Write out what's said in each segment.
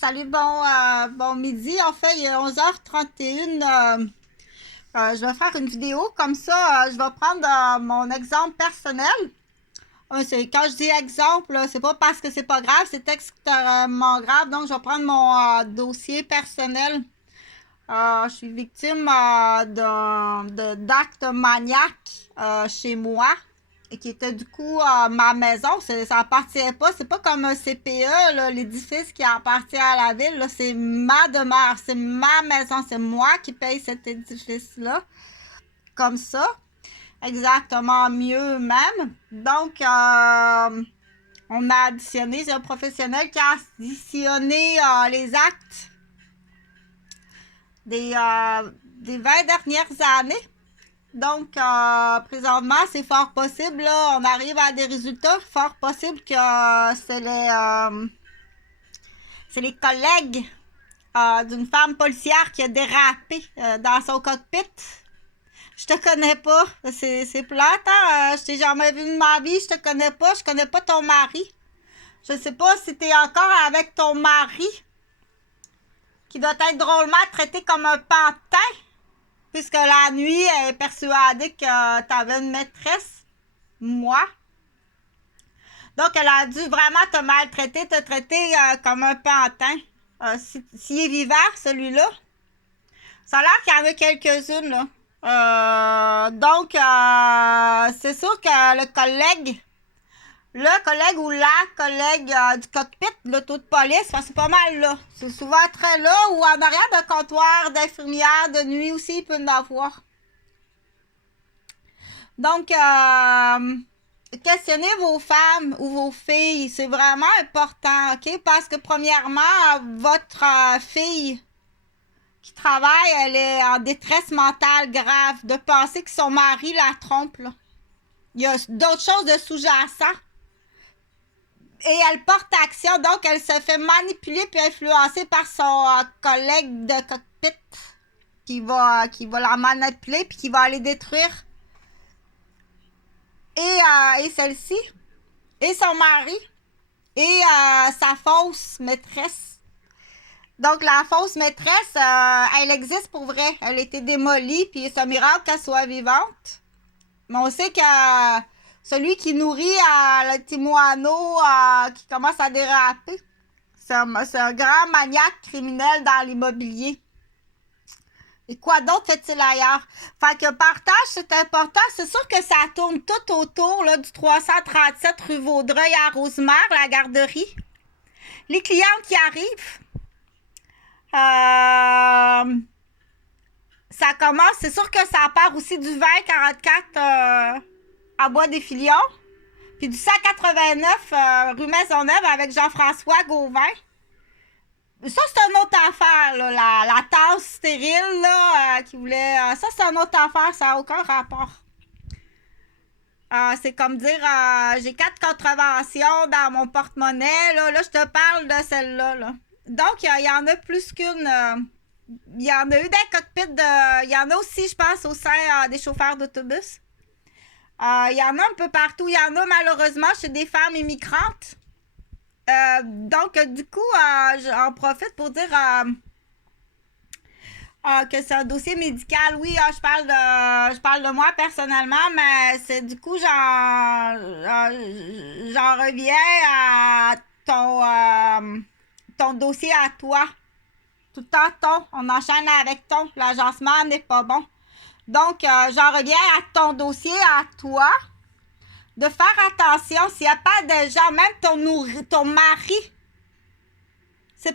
Salut, bon midi. En fait, il est 11h31. Je vais faire une vidéo comme ça. Je vais prendre mon exemple personnel. Quand je dis exemple, c'est pas parce que c'est pas grave, c'est extrêmement grave. Donc, je vais prendre mon dossier personnel. Je suis victime d'actes maniaques chez moi et qui était du coup ma maison. Ça appartient pas. C'est pas comme un CPE, l'édifice qui appartient à la ville. C'est ma demeure, c'est ma maison, c'est moi qui paye cet édifice-là. Comme ça. Exactement mieux même. Donc, on a additionné, c'est un professionnel qui a additionné les actes des 20 dernières années. Donc, présentement, c'est fort possible, là, on arrive à des résultats, fort possible que c'est les collègues d'une femme policière qui a dérapé dans son cockpit. Je te connais pas, c'est plate, hein? Je t'ai jamais vu de ma vie, je te connais pas, je connais pas ton mari. Je sais pas si t'es encore avec ton mari, qui doit être drôlement traité comme un pantin. Puisque la nuit, elle est persuadée que t'avais une maîtresse, moi. Donc, elle a dû vraiment te maltraiter, te traiter comme un pantin. S'il est vivant, celui-là. Ça a l'air qu'il y en a quelques-unes, là. Donc, c'est sûr que le collègue ou la collègue du cockpit de l'auto de police, c'est pas mal là. C'est souvent très là ou en arrière de comptoir d'infirmière de nuit aussi, il peut en avoir. Donc, questionnez vos femmes ou vos filles, c'est vraiment important, ok? Parce que premièrement, votre fille qui travaille, elle est en détresse mentale grave de penser que son mari la trompe, là. Il y a d'autres choses de sous-jacent. Et elle porte action, donc elle se fait manipuler puis influencer par son collègue de cockpit qui va la manipuler puis qui va aller détruire et celle-ci et son mari et sa fausse maîtresse. Donc la fausse maîtresse, elle existe pour vrai. Elle a été démolie puis c'est un miracle qu'elle soit vivante. Mais on sait que celui qui nourrit le petit moineau qui commence à déraper, c'est un grand maniaque criminel dans l'immobilier. Et quoi d'autre fait-il ailleurs? Fait que partage, c'est important. C'est sûr que ça tourne tout autour là, du 337 rue Vaudreuil à Rosemère, la garderie. Les clientes qui arrivent, ça commence, c'est sûr que ça part aussi du 2044 à Bois-des-Filions, puis du 189 rue Maisonneuve avec Jean-François Gauvin. Ça, c'est une autre affaire, là, la tasse stérile, là, qui voulait... ça, c'est une autre affaire, ça n'a aucun rapport. C'est comme dire, j'ai 4 contraventions dans mon porte-monnaie, là, je te parle de celle-là, là. Donc, il y en a plus qu'une... il y en a eu des cockpits il y en a aussi, je pense, au sein des chauffeurs d'autobus. Il y en a un peu partout. Il y en a malheureusement chez des femmes immigrantes. Donc, du coup, j'en profite pour dire que c'est un dossier médical. Oui, je parle de moi personnellement, mais c'est du coup, j'en reviens à ton dossier à toi. Tout le temps ton. On enchaîne avec ton. L'agencement n'est pas bon. Donc, j'en reviens à ton dossier à toi. De faire attention s'il n'y a pas de gens, même ton mari.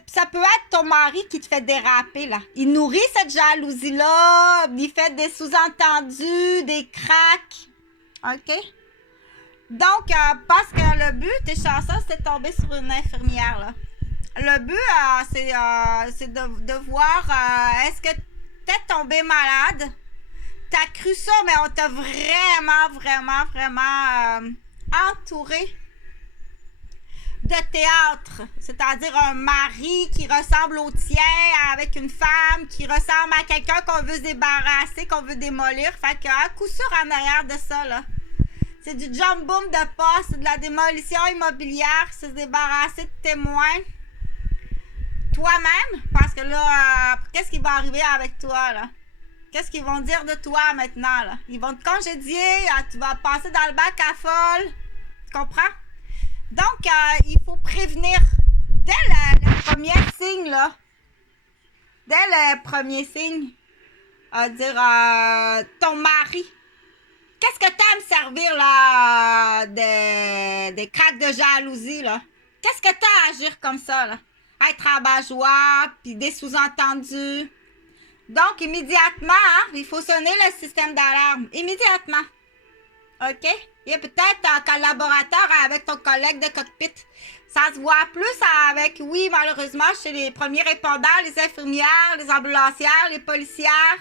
Ça peut être ton mari qui te fait déraper, là. Il nourrit cette jalousie-là, il fait des sous-entendus, des cracks. OK? Donc, parce que le but, t'es chanceuse, c'est de tomber sur une infirmière, là. Le but, c'est de voir, est-ce que t'es tombé malade? T'as cru ça, mais on t'a vraiment entouré de théâtre. C'est-à-dire un mari qui ressemble au tien avec une femme qui ressemble à quelqu'un qu'on veut se débarrasser, qu'on veut démolir. Fait qu'à coup sûr en arrière de ça, là, c'est du jump boom de poste, c'est de la démolition immobilière, c'est se débarrasser de témoins. toi-même, parce que là, qu'est-ce qui va arriver avec toi, là? Qu'est-ce qu'ils vont dire de toi maintenant, là? Ils vont te congédier, tu vas passer dans le bac à folle. Tu comprends? Donc, il faut prévenir dès le premier signe, là. Dès le premier signe, dire ton mari. Qu'est-ce que t'aimes servir, là, des craques de jalousie, là? Qu'est-ce que t'as à agir comme ça, là? Être rabat-joie, puis des sous-entendus. Donc, immédiatement, hein, il faut sonner le système d'alarme. Immédiatement. OK? Il y a peut-être un collaborateur avec ton collègue de cockpit. Ça se voit plus avec, oui, malheureusement, chez les premiers répondants, les infirmières, les ambulancières, les policières,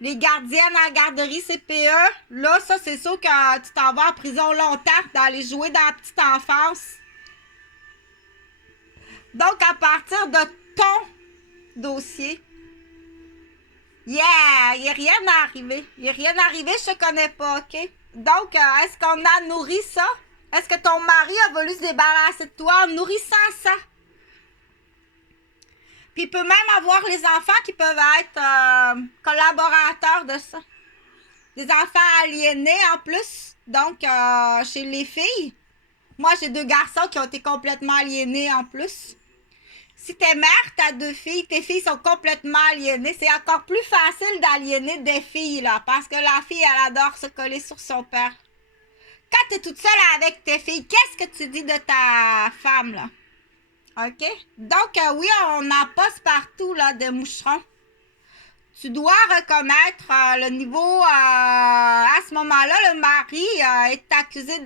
les gardiennes à la garderie CPE. Là, ça, c'est sûr que tu t'en vas en prison longtemps d'aller jouer dans la petite enfance. Donc, à partir de ton dossier, yeah, il n'y a rien à arriver. Il n'y a rien à arriver, je te connais pas, OK? Donc, est-ce qu'on a nourri ça? Est-ce que ton mari a voulu se débarrasser de toi en nourrissant ça? Puis il peut même avoir les enfants qui peuvent être collaborateurs de ça. Des enfants aliénés en plus. Donc, chez les filles, moi j'ai 2 garçons qui ont été complètement aliénés en plus. Si t'es mère, t'as 2 filles, tes filles sont complètement aliénées. C'est encore plus facile d'aliéner des filles, là, parce que la fille, elle adore se coller sur son père. Quand t'es toute seule avec tes filles, qu'est-ce que tu dis de ta femme, là? OK? Donc, oui, on en passe partout, là, des moucherons. Tu dois reconnaître le niveau. À ce moment-là, le mari est accusé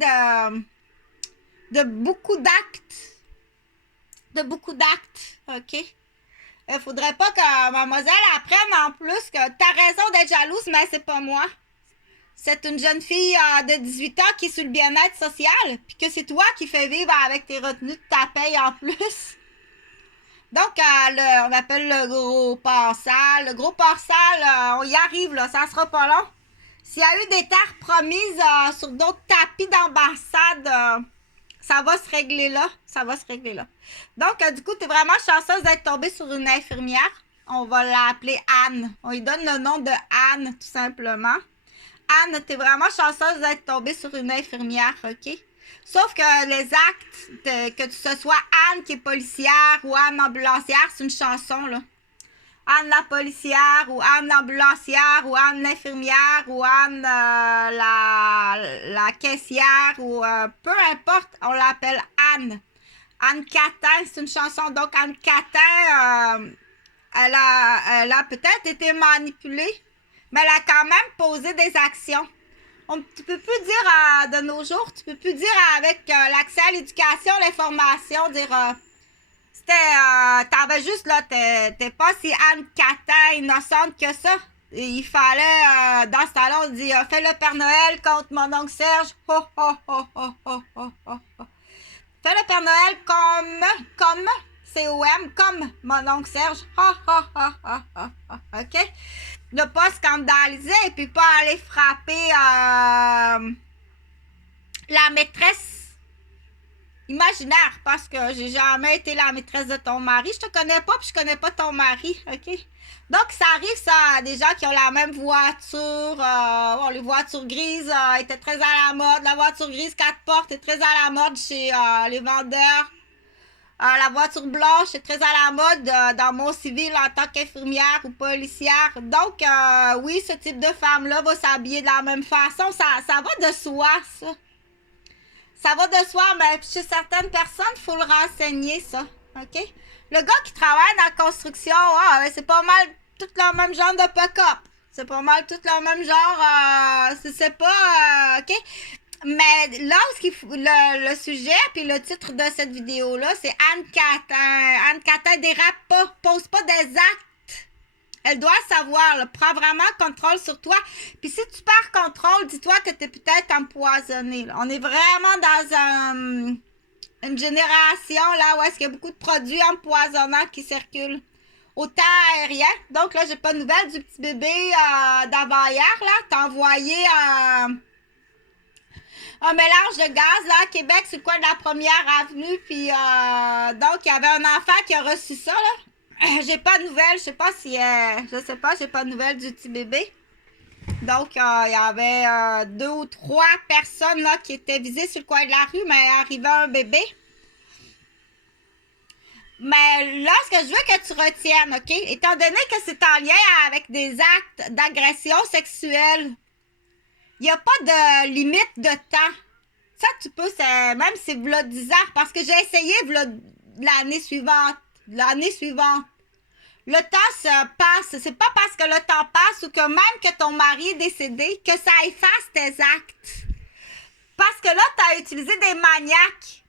de beaucoup d'actes. De beaucoup d'actes, OK? Il faudrait pas que mademoiselle apprenne en plus que t'as raison d'être jalouse, mais c'est pas moi. C'est une jeune fille de 18 ans qui est sur le bien-être social, puis que c'est toi qui fais vivre avec tes retenues de ta paye en plus. Donc, on appelle le gros port sale. Le gros port sale, on y arrive, là, ça sera pas long. S'il y a eu des terres promises sur d'autres tapis d'ambassade, ça va se régler là. Ça va se régler là. Donc, du coup, tu es vraiment chanceuse d'être tombée sur une infirmière. On va l'appeler Anne. On lui donne le nom de Anne, tout simplement. Anne, tu es vraiment chanceuse d'être tombée sur une infirmière, OK? Sauf que les actes, que ce soit Anne qui est policière ou Anne ambulancière, c'est une chanson, là. Anne la policière ou Anne l'ambulancière ou Anne l'infirmière ou Anne la caissière ou peu importe, on l'appelle Anne. Anne Catin, c'est une chanson. Donc, Anne Catin, elle a peut-être été manipulée, mais elle a quand même posé des actions. Tu peux plus dire de nos jours, tu peux plus dire avec l'accès à l'éducation, l'information, dire t'avais juste là, t'es pas si Anne Catin innocente que ça. Et il fallait, dans ce temps-là, on dit fais le Père Noël contre mon oncle Serge. Ho, ho, ho, ho, ho, ho, ho. Fais le Père Noël comme C-O-M, comme mon oncle Serge. Ha, ha, ha, ha, ha, ha. OK? Ne pas scandaliser et puis pas aller frapper la maîtresse imaginaire, parce que j'ai jamais été la maîtresse de ton mari. Je te connais pas puis je connais pas ton mari, OK? Donc, ça arrive, ça, à des gens qui ont la même voiture. Bon, les voitures grises étaient très à la mode. La voiture grise 4 portes est très à la mode chez les vendeurs. La voiture blanche est très à la mode dans mon civil en tant qu'infirmière ou policière. Donc, oui, ce type de femme-là va s'habiller de la même façon. Ça va de soi, ça. Ça va de soi, mais chez certaines personnes, il faut le renseigner, ça. OK? Le gars qui travaille dans la construction, c'est pas mal tout le même genre de pick-up. C'est pas mal tout le même genre, c'est pas, OK? Mais là, le sujet, puis le titre de cette vidéo-là, c'est Anne Catin. Anne Catin dérape pas, pose pas des actes. Elle doit savoir, là, prends vraiment contrôle sur toi. Puis si tu perds contrôle, dis-toi que tu es peut-être empoisonné. Là. On est vraiment dans une génération là où est-ce qu'il y a beaucoup de produits empoisonnants qui circulent. Autant aérien. Donc là, j'ai pas de nouvelles du petit bébé d'avant-hier. Là, t'as envoyé un mélange de gaz là à Québec sur le coin de la 1er avenue. Puis donc, il y avait un enfant qui a reçu ça, là. J'ai pas de nouvelles. Je sais pas si... je sais pas, j'ai pas de nouvelles du petit bébé. Donc, il y avait 2 ou 3 personnes là, qui étaient visées sur le coin de la rue, mais arrivait un bébé. Mais là, ce que je veux que tu retiennes, OK? Étant donné que c'est en lien avec des actes d'agression sexuelle, il n'y a pas de limite de temps. Ça, tu peux, même si c'est v'là 10 ans, parce que j'ai essayé v'là l'année suivante. L'année suivante. Le temps se passe. C'est pas parce que le temps passe ou que même que ton mari est décédé que ça efface tes actes. Parce que là, tu as utilisé des maniaques.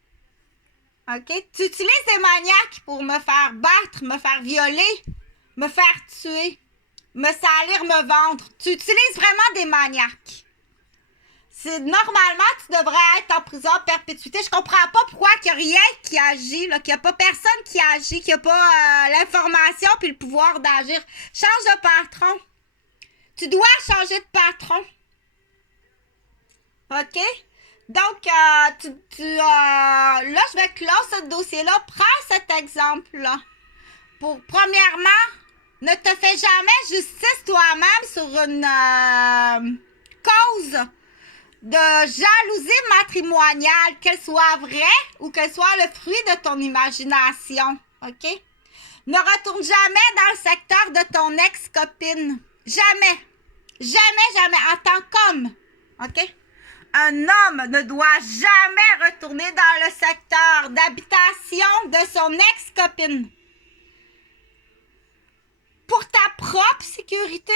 OK? Tu utilises des maniaques pour me faire battre, me faire violer, me faire tuer, me salir, me vendre. Tu utilises vraiment des maniaques. Normalement, tu devrais être en prison à perpétuité. Je comprends pas pourquoi il n'y a rien qui agit, qu'il n'y a pas personne qui agit, qu'il n'y a pas l'information puis le pouvoir d'agir. Change de patron. Tu dois changer de patron. OK? Donc, là, je vais clore ce dossier-là. Prends cet exemple-là. Premièrement, ne te fais jamais justice toi-même sur une cause de jalousie matrimoniale, qu'elle soit vraie ou qu'elle soit le fruit de ton imagination. OK? Ne retourne jamais dans le secteur de ton ex-copine. Jamais. Jamais, jamais. En tant qu'homme. OK? Un homme ne doit jamais retourner dans le secteur d'habitation de son ex-copine. Pour ta propre sécurité,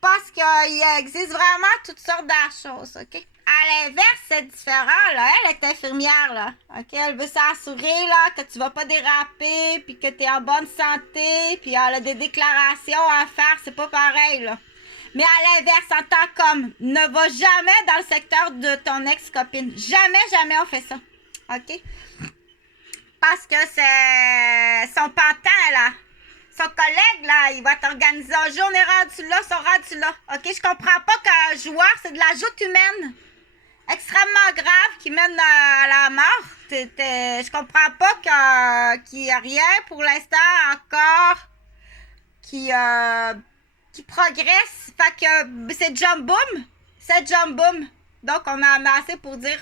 parce qu'il existe vraiment toutes sortes de choses, OK? À l'inverse, c'est différent, là. Elle est infirmière, là. OK? Elle veut s'assurer, là, que tu vas pas déraper, puis que tu es en bonne santé, puis elle a des déclarations à faire. C'est pas pareil, là. Mais à l'inverse, en tant qu'homme, ne va jamais dans le secteur de ton ex-copine. Jamais, jamais on fait ça. OK? Parce que c'est son pantin, là. Son collègue, là, il va t'organiser un jour, on est rendu là, ils sont rendus là. OK? Je comprends pas qu'un joueur, c'est de la joute humaine extrêmement grave qui mène à la mort. Je comprends pas qu'il n'y a rien pour l'instant encore qui progresse. Fait que c'est jump boom. C'est jump boom. Donc, on a amassé pour dire,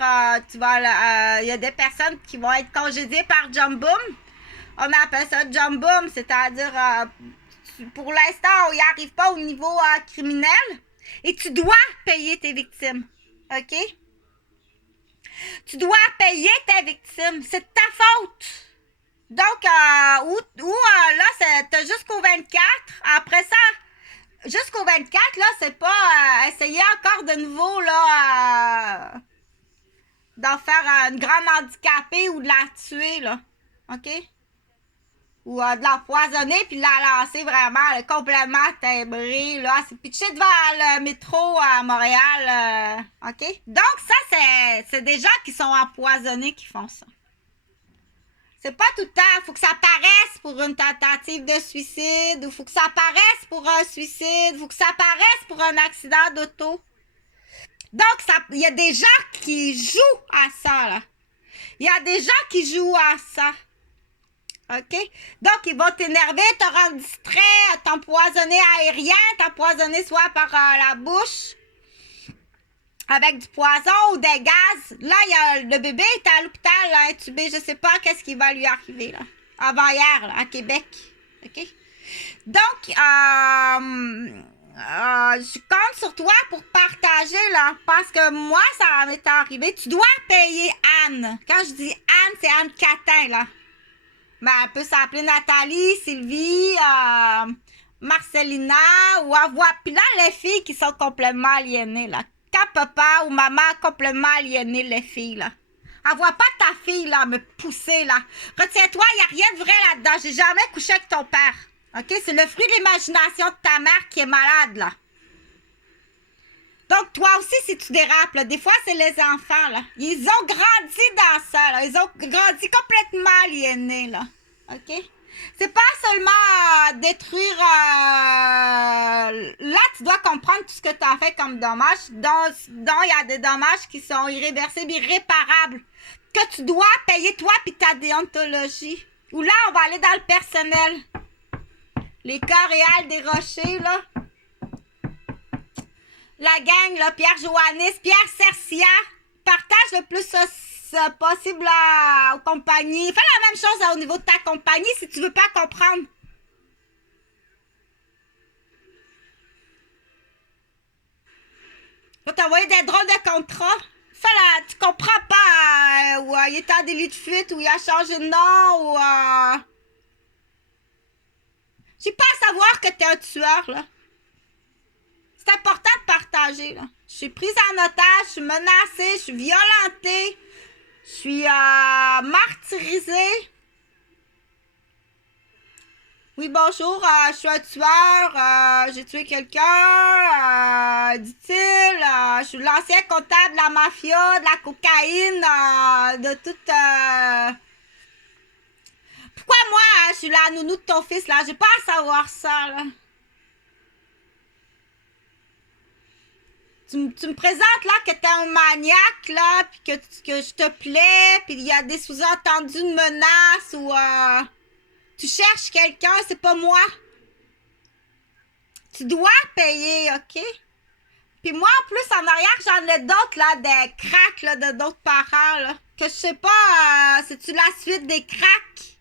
il y a des personnes qui vont être congédiées par jump boom. On appelle ça jump boom, c'est-à-dire, pour l'instant, on n'y arrive pas au niveau criminel. Et tu dois payer tes victimes. OK? Tu dois payer tes victimes. C'est de ta faute. Donc, là, t'as jusqu'au 24. Après ça, jusqu'au 24, là, c'est pas essayer encore de nouveau, là, d'en faire une grande handicapée ou de la tuer, là. OK? Ou de l'empoisonner puis de la lancer vraiment là, complètement timbrée, là. C'est pitché devant le métro à Montréal. OK? Donc, ça, c'est des gens qui sont empoisonnés qui font ça. C'est pas tout le temps. Il faut que ça paraisse pour une tentative de suicide, ou faut que ça paraisse pour un suicide, faut que ça paraisse pour un accident d'auto. Donc, il y a des gens qui jouent à ça, là. Il y a des gens qui jouent à ça. OK? Donc, ils vont t'énerver, te rendre distrait, t'empoisonner aérien, t'empoisonner soit par la bouche, avec du poison ou des gaz. Là, le bébé est à l'hôpital, là, intubé. Je sais pas qu'est-ce qui va lui arriver, là. Avant-hier, là, à Québec. OK? Donc, je compte sur toi pour partager, là. Parce que moi, ça m'est arrivé. Tu dois payer Anne. Quand je dis Anne, c'est Anne Catin, là. Ben, elle peut s'appeler Nathalie, Sylvie, Marcelina, ou avoir. Puis là, les filles qui sont complètement aliénées, là. Quand papa ou maman a complètement aliéné les filles, là. Envoie pas ta fille, là, me pousser, là. Retiens-toi, il n'y a rien de vrai là-dedans. J'ai jamais couché avec ton père. OK? C'est le fruit de l'imagination de ta mère qui est malade, là. Donc, toi aussi, si tu dérapes, là, des fois, c'est les enfants, là. Ils ont grandi dans ça, là. Ils ont grandi complètement aliénés, là. OK? C'est pas seulement détruire... Là, tu dois comprendre tout ce que tu as fait comme dommage, dont il y a des dommages qui sont irréversibles, irréparables, que tu dois payer toi puis ta déontologie. Ou là, on va aller dans le personnel. Les cas réels des rochers, là. La gang, là, Pierre Joannis, Pierre Cercia, partage le plus possible aux compagnies. Fais la même chose au niveau de ta compagnie si tu veux pas comprendre. Tu vas envoyer des drôles de contrats. Ça, là, tu comprends pas où il est en délit de fuite, où il a changé de nom, ou... J'ai pas à savoir que t'es un tueur, là. C'est important de partager, là. Je suis prise en otage, je suis menacée, je suis violentée, je suis martyrisée. Oui, bonjour, je suis un tueur, j'ai tué quelqu'un, dit-il. Je suis l'ancien comptable de la mafia, de la cocaïne, de toute... Pourquoi moi, je suis la nounou de ton fils, là? J'ai pas à savoir ça, là. Tu me présentes, là, que t'es un maniaque, là, puis que je te plais, puis il y a des sous-entendus de menaces, ou... Tu cherches quelqu'un, c'est pas moi. Tu dois payer, OK? Puis moi, en plus, en arrière, j'en ai d'autres, là, des cracks, là, de d'autres parents, là. Que je sais pas, c'est-tu la suite des cracks?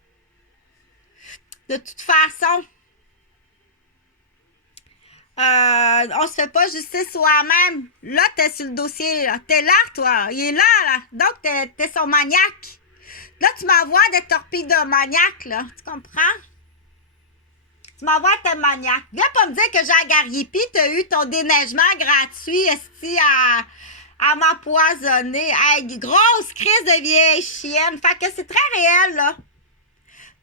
De toute façon. On se fait pas justice soi-même. Là, t'es sur le dossier, là. T'es là, toi. Il est là, là. Donc, t'es son maniaque. Là, tu m'envoies des torpilles de maniaque, là. Tu comprends? Tu m'envoies tes maniaques. Viens pas me dire que Jean Gariepi, t'as eu ton déneigement gratuit, esti, à m'empoisonner. Hey, grosse crise de vieille chienne. Fait que c'est très réel, là.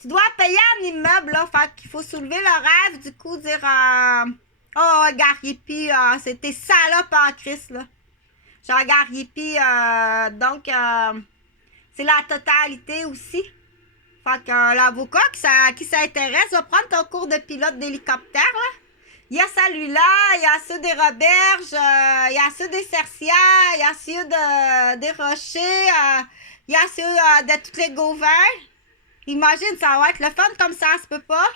Tu dois payer un immeuble, là. Fait qu'il faut soulever le rêve, du coup, dire... Oh, Gariepi, c'était salope en crise, là. Jean Gariepi, donc... c'est la totalité aussi. Fait que l'avocat qui s'intéresse va prendre ton cours de pilote d'hélicoptère, là. Il y a celui-là, il y a ceux des Roberges, il y a ceux des Cercia, il y a ceux des Rochers, il y a ceux de tous les Gauvins. Imagine, ça va être le fun comme ça se peut pas.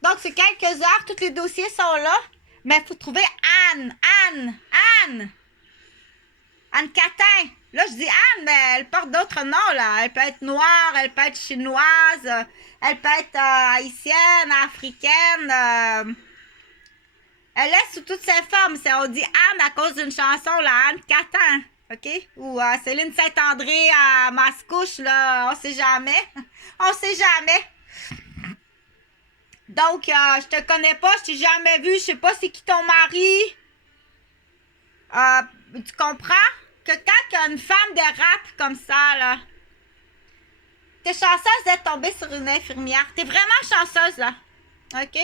Donc, c'est quelques heures, tous les dossiers sont là. Mais il faut trouver Anne Catin. Là, je dis Anne, mais elle porte d'autres noms, là. Elle peut être noire, elle peut être chinoise, elle peut être haïtienne, africaine. Elle est sous toutes ses formes. On dit Anne à cause d'une chanson, là, Anne Catin. OK? Ou Céline Saint-André à Mascouche, là, on sait jamais. On sait jamais. Donc, je te connais pas, je t'ai jamais vu, je sais pas c'est qui ton mari. Tu comprends? Que quand il y a une femme dérape comme ça, là, t'es chanceuse d'être tombée sur une infirmière. T'es vraiment chanceuse, là. OK?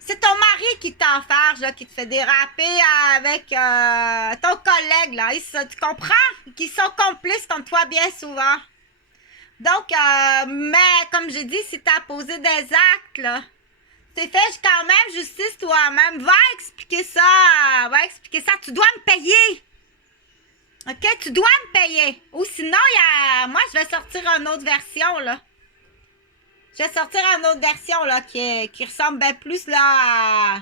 C'est ton mari qui t'enfarge, là, qui te fait déraper avec ton collègue, là. Tu comprends? Qui sont complices comme toi bien souvent. Donc, mais comme j'ai dit, si t'as posé des actes, là, t'es fait quand même justice toi-même. Va expliquer ça. Tu dois me payer. OK? Tu dois me payer. Ou sinon, moi, je vais sortir une autre version, là. Je vais sortir une autre version, là, qui ressemble bien plus, là, à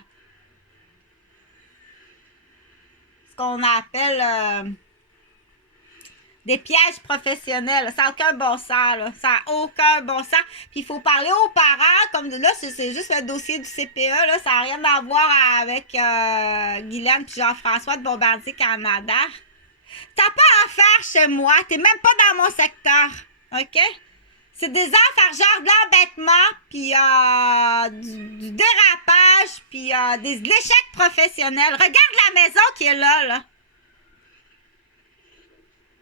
ce qu'on appelle des pièges professionnels. Ça n'a aucun bon sens, là. Ça n'a aucun bon sens. Puis il faut parler aux parents, comme là, c'est juste le dossier du CPE, là. Ça n'a rien à voir avec Guylaine puis Jean-François de Bombardier Canada. T'as pas affaire chez moi. T'es même pas dans mon secteur. OK? C'est des affaires genre de l'embêtement, puis du dérapage, puis de l'échec professionnel. Regarde la maison qui est là, là.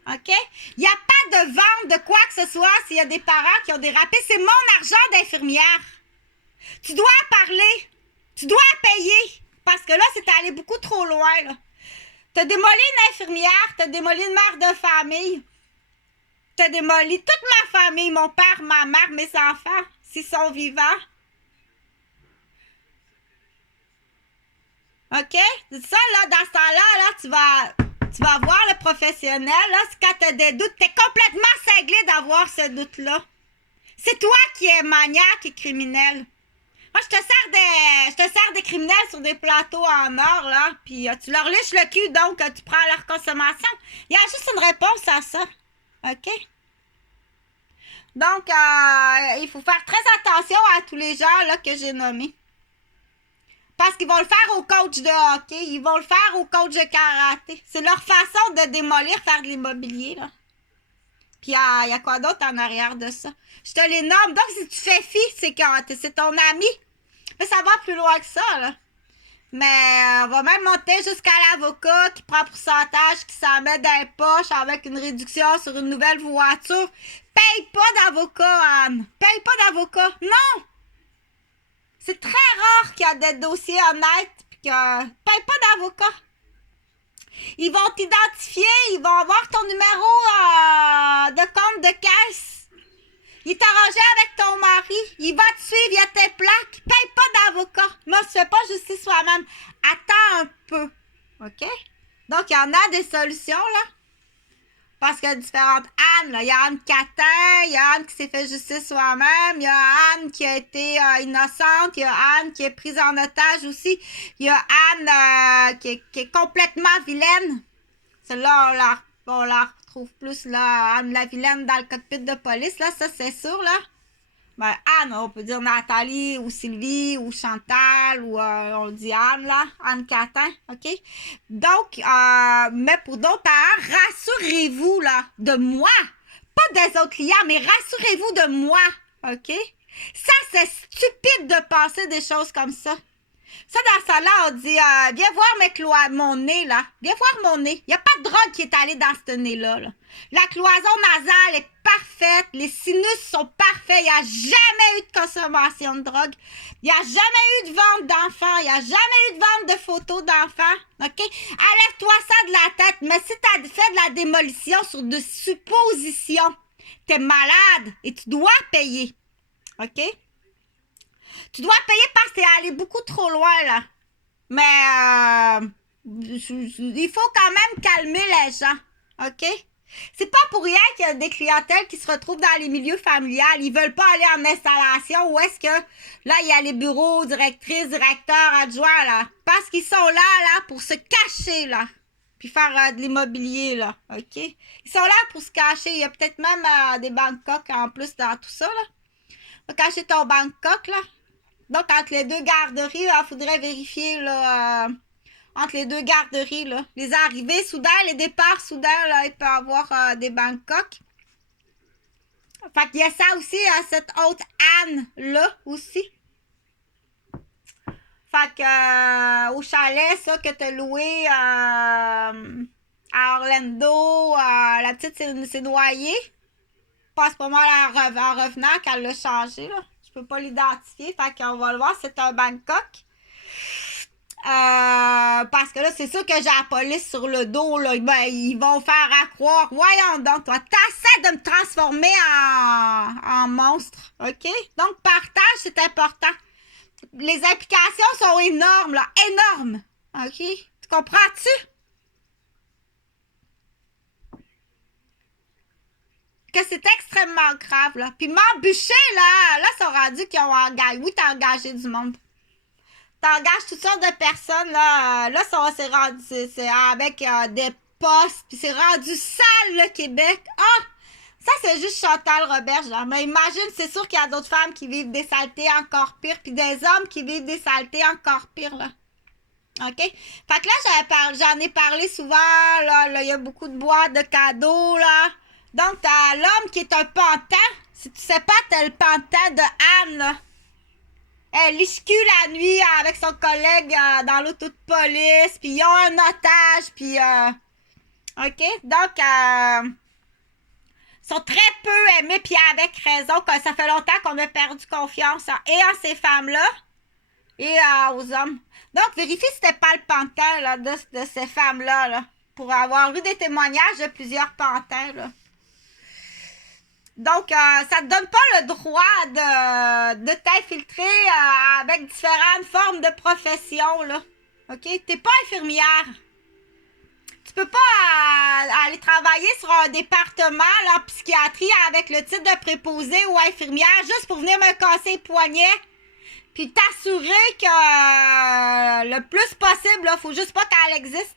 OK? Il n'y a pas de vente de quoi que ce soit s'il y a des parents qui ont dérapé. C'est mon argent d'infirmière. Tu dois parler. Tu dois payer. Parce que là, c'est allé beaucoup trop loin, là. T'as démoli une infirmière, t'as démoli une mère de famille. T'as démoli toute ma famille, mon père, ma mère, mes enfants, s'ils sont vivants. OK? C'est ça, là, dans ce temps-là, là, tu vas voir le professionnel, là, c'est quand t'as des doutes, t'es complètement cinglé d'avoir ce doute-là. C'est toi qui es maniaque et criminel. Moi, je te sers des criminels sur des plateaux en or, là, puis tu leur liches le cul, donc tu prends leur consommation. Il y a juste une réponse à ça. OK? Donc, il faut faire très attention à tous les gens là, que j'ai nommés. Parce qu'ils vont le faire au coach de hockey, ils vont le faire au coach de karaté. C'est leur façon de démolir, faire de l'immobilier, là. Puis il y a quoi d'autre en arrière de ça? Je te les nomme. Donc, si tu fais fi, c'est ton ami. Mais ça va plus loin que ça, là. Mais on va même monter jusqu'à l'avocat qui prend pourcentage, qui s'en met dans les poches avec une réduction sur une nouvelle voiture. Paye pas d'avocat, Anne. Paye pas d'avocat. Non! C'est très rare qu'il y a des dossiers honnêtes pis que paye pas d'avocat. Ils vont t'identifier, ils vont avoir ton numéro de compte de caisse. Il est arrangé avec ton mari. Il va te suivre, il y a tes plaques. Paye pas d'avocat. Moi, je fais pas justice soi-même. Attends un peu. OK? Donc, il y en a des solutions, là. Parce qu'il y a différentes Anne, là. Il y a Anne Catin, il y a Anne qui s'est fait justice soi-même, il y a Anne qui a été innocente, il y a Anne qui est prise en otage aussi, il y a Anne qui est complètement vilaine. Celle-là, on la retrouve plus, là, Anne la vilaine dans le cockpit de police, là, ça c'est sûr, là. Ben, Anne, on peut dire Nathalie ou Sylvie ou Chantal ou on dit Anne, là, Anne Catin, OK? Donc, mais pour d'autres parents, rassurez-vous, là, de moi. Pas des autres clients, mais rassurez-vous de moi, OK? Ça, c'est stupide de penser des choses comme ça. Ça, dans ça, là, on dit, viens voir mon nez, là. Viens voir mon nez. Il n'y a pas de drogue qui est allée dans ce nez-là, là. La cloison nasale est parfaite. Les sinus sont parfaits. Il n'y a jamais eu de consommation de drogue. Il n'y a jamais eu de vente d'enfants. Il n'y a jamais eu de vente de photos d'enfants. OK? Enlève-toi ça de la tête. Mais si tu as fait de la démolition sur des suppositions, tu es malade et tu dois payer. OK? Tu dois payer parce que t'es allé beaucoup trop loin, là. Mais il faut quand même calmer les gens, OK? C'est pas pour rien qu'il y a des clientèles qui se retrouvent dans les milieux familiales. Ils veulent pas aller en installation. Où est-ce que, là, il y a les bureaux, directrices, directeurs, adjoints, là. Parce qu'ils sont là, pour se cacher, là. Puis faire de l'immobilier, là, OK? Ils sont là pour se cacher. Il y a peut-être même des Bangkok en plus dans tout ça, là. Va cacher ton Bangkok, là. Donc, entre les deux garderies, il faudrait vérifier, là, entre les deux garderies, là. Les arrivées soudaines, les départs soudains, là, il peut y avoir des Bangkok. Fait qu'il y a ça aussi, cette autre Anne-là, aussi. Fait que, au chalet, ça, que t'as loué à Orlando, la petite s'est noyée. Passe pas mal en revenant qu'elle l'a changé, là. Je peux pas l'identifier, fait qu'on va le voir, c'est un Bangkok. Parce que là, c'est sûr que j'ai la police sur le dos, là. Ben, ils vont faire à croire. Voyons donc, toi, t'essaies de me transformer en monstre, OK? Donc, partage, c'est important. Les implications sont énormes, là. Énormes, OK? Tu comprends-tu? Que c'est extrêmement grave, là. Puis m'embûcher, là, sont rendus qu'ils ont engagé. Oui, t'as engagé du monde. T'engages toutes sortes de personnes, là. Là, c'est rendu, c'est avec des postes, puis c'est rendu sale, le Québec. Ah! Ça, c'est juste Chantal Roberge, là. Mais imagine, c'est sûr qu'il y a d'autres femmes qui vivent des saletés encore pires, puis des hommes qui vivent des saletés encore pires, là. OK? Fait que là, j'en ai parlé souvent, là, il y a beaucoup de boîtes de cadeaux, là. Donc, t'as l'homme qui est un pantin. Si tu sais pas, t'as le pantin de Anne, là. Elle liche-cul la nuit avec son collègue dans l'auto de police, puis ils ont un otage, puis... OK? Donc, sont très peu aimés, puis avec raison, que ça fait longtemps qu'on a perdu confiance et en ces femmes-là et aux hommes. Donc, vérifie si c'était pas le pantin, là, de ces femmes-là, là, pour avoir eu des témoignages de plusieurs pantins, là. Donc, ça te donne pas le droit de t'infiltrer avec différentes formes de profession, là. OK? T'es pas infirmière. Tu peux pas aller travailler sur un département, là, en psychiatrie avec le titre de préposé ou infirmière juste pour venir me casser les poignets puis t'assurer que le plus possible, là, faut juste pas qu'elle existe.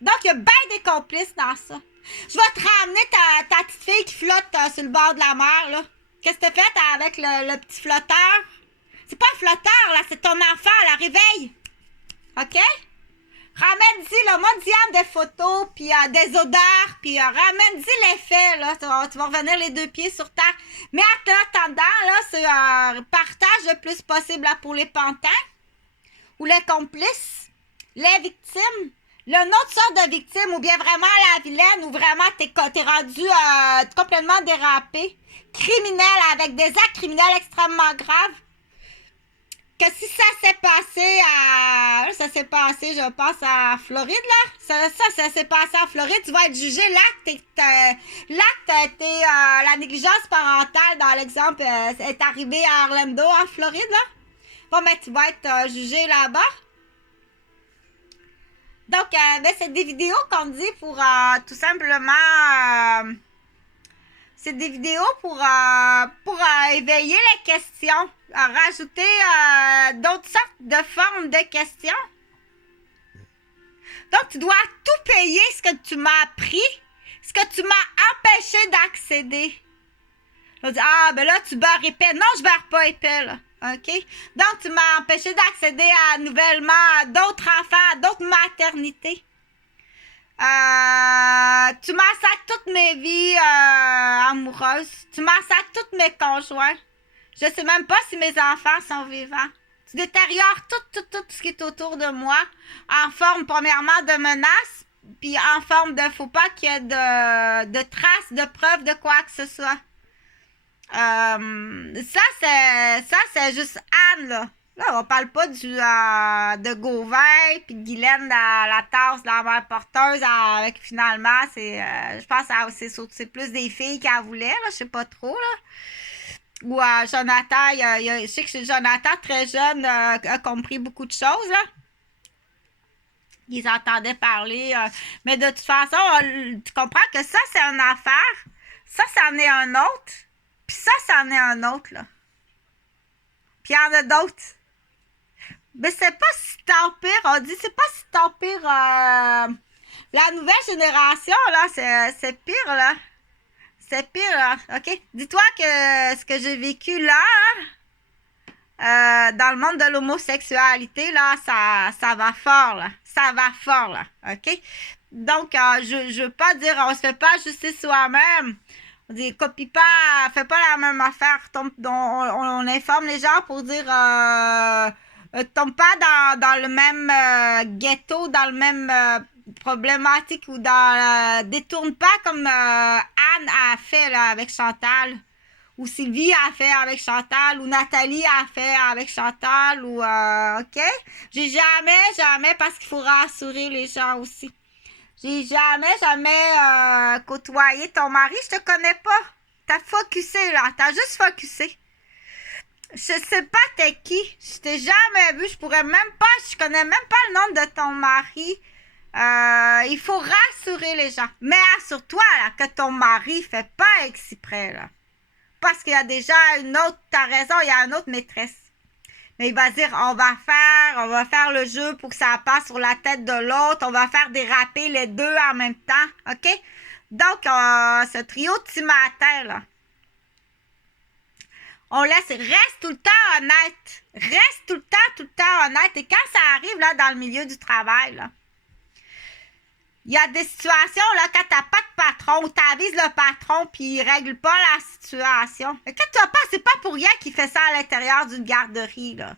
Donc, il y a bien des complices dans ça. Je vais te ramener ta petite fille qui flotte sur le bord de la mer, là. Qu'est-ce que t'as fait avec le petit flotteur? C'est pas un flotteur, là, c'est ton enfant, la réveille. OK? Ramène-y, là, moi, Diane, des photos, puis des odeurs, puis ramène-y les faits, là. Tu vas revenir les deux pieds sur terre. Mais en attendant, là, c'est partage le plus possible là, pour les pantins, ou les complices, les victimes, l'une autre sorte de victime, ou bien vraiment la vilaine, ou vraiment t'es rendu complètement dérapé, criminel, avec des actes criminels extrêmement graves. Que si ça s'est passé ça s'est passé, je pense, à Floride, là. Ça s'est passé à Floride. Tu vas être jugé. L'acte a été la négligence parentale, dans l'exemple, est arrivé à Orlando, en Floride, là. Bon, ben, tu vas être jugé là-bas. Donc, ben, c'est des vidéos qu'on dit pour tout simplement... c'est des vidéos pour éveiller les questions, rajouter d'autres sortes de formes de questions. Donc, tu dois tout payer ce que tu m'as appris, ce que tu m'as empêché d'accéder. On dit, ben là, tu beurres épais. Non, je beurre pas épais, là. OK? Donc, tu m'as empêché d'accéder nouvellement à d'autres enfants, à d'autres maternités. Tu massacres toutes mes vies amoureuses. Tu massacres tous mes conjoints. Je sais même pas si mes enfants sont vivants. Tu détériores tout ce qui est autour de moi en forme, premièrement, de menaces, puis en forme de faut pas qu'il y ait de traces, de preuves de quoi que ce soit. Ça, c'est juste Anne, là. Là, on parle pas de Gauvin puis de Guylaine la tasse de la mère porteuse avec finalement je pense que c'est plus des filles qu'elle voulait, là, je sais pas trop, là. Ou Jonathan, je sais que Jonathan, très jeune, a compris beaucoup de choses, là. Ils entendaient parler. Mais de toute façon, tu comprends que ça, c'est une affaire. Ça, c'en est un autre. Puis ça, c'en est un autre, là. Puis il y en a d'autres. Mais c'est pas si tant pire. On dit, c'est pas si tant pire. La nouvelle génération, là, c'est pire, là. C'est pire, là. OK? Dis-toi que ce que j'ai vécu là, dans le monde de l'homosexualité, là, ça va fort, là. Ça va fort, là. OK? Donc, je veux pas dire, on se fait pas justice soi-même. On dit, copie pas, fais pas la même affaire. On informe les gens pour dire, tombe pas dans le même ghetto, dans le même problématique ou détourne pas comme Anne a fait là, avec Chantal, ou Sylvie a fait avec Chantal, ou Nathalie a fait avec Chantal, ou OK? J'ai jamais, parce qu'il faut rassurer les gens aussi. J'ai jamais côtoyé ton mari, je te connais pas. T'as focusé là, t'as juste focusé. Je sais pas t'es qui, je t'ai jamais vu, je connais même pas le nom de ton mari. Il faut rassurer les gens. Mais assure-toi là, que ton mari fait pas exprès là. Parce qu'il y a déjà t'as raison, il y a une autre maîtresse. Mais il va dire, on va faire le jeu pour que ça passe sur la tête de l'autre. On va faire déraper les deux en même temps. OK? Donc, ce trio de Timatin, là. Reste tout le temps honnête. Reste tout le temps honnête. Et quand ça arrive, là, dans le milieu du travail, là, il y a des situations, là, quand t'as pas de patron, ou t'avises le patron, puis il règle pas la situation. Et quand tu as pas, c'est pas pour rien qu'il fait ça à l'intérieur d'une garderie, là.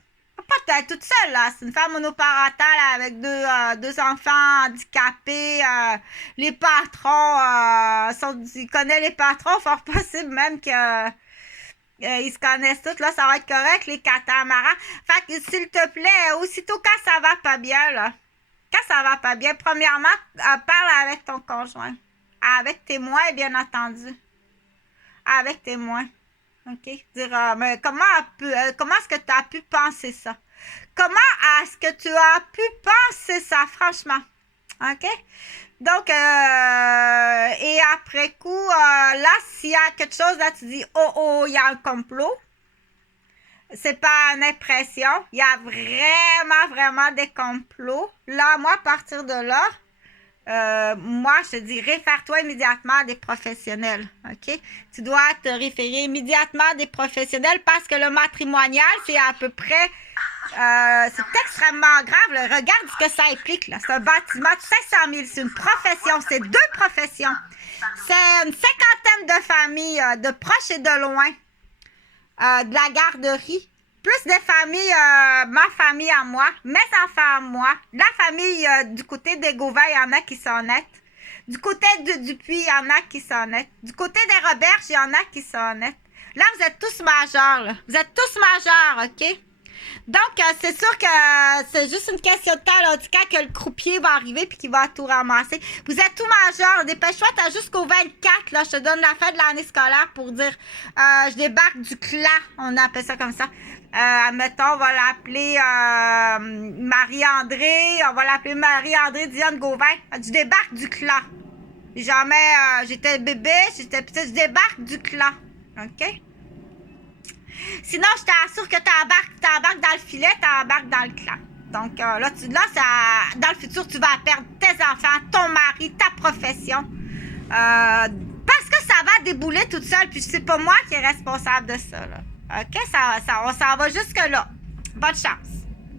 Pas être toute seule, là. C'est une femme monoparentale avec deux enfants handicapés. Les patrons, il connaît les patrons, fort possible même que ils se connaissent tous, là, ça va être correct, les catamarans. Fait que, s'il te plaît, aussitôt quand ça va pas bien, là, quand ça va pas bien, premièrement, parle avec ton conjoint. Avec témoin, bien entendu. Avec témoin. OK? Dire, mais comment est-ce que tu as pu penser ça? Comment est-ce que tu as pu penser ça, franchement? OK? Donc, et après coup, là, s'il y a quelque chose, là, tu dis, oh, il y a un complot. c'est pas une impression. Il y a vraiment des complots. Là, moi, à partir de là, moi, je te dis, réfère-toi immédiatement à des professionnels, OK? Tu dois te référer immédiatement à des professionnels parce que le matrimonial, c'est à peu près... c'est extrêmement grave. Là. Regarde ce que ça implique. Là. C'est un bâtiment de 500 000. C'est une profession. C'est 2 professions. C'est une cinquantaine de familles, de proches et de loin, de la garderie. Plus des familles, ma famille à moi, mes enfants à moi. La famille du côté des Gauvin, il y en a qui sont nets. Du côté du Dupuis, il y en a qui sont nets. Du côté des Roberges, il y en a qui sont nets. Là, vous êtes tous majeurs. Là. Vous êtes tous majeurs, OK? Donc, c'est sûr que c'est juste une question de temps, là, du cas que le croupier va arriver puis qu'il va tout ramasser. Vous êtes tout majeur. Dépêche-toi, t'as jusqu'au 24, là. Je te donne la fin de l'année scolaire pour dire je débarque du clan. On appelle ça comme ça. Mettons, on va l'appeler Marie-André. On va l'appeler Marie-André Diane Gauvin. Je débarque du clan. Jamais j'étais bébé, j'étais petite. Je débarque du clan. OK? Sinon, je t'assure que t'embarques dans le filet, t'embarques dans le clan. Donc, là, dans le futur, tu vas perdre tes enfants, ton mari, ta profession. Parce que ça va débouler toute seule, puis c'est pas moi qui est responsable de ça. Là. OK? On s'en va jusque-là. Bonne chance.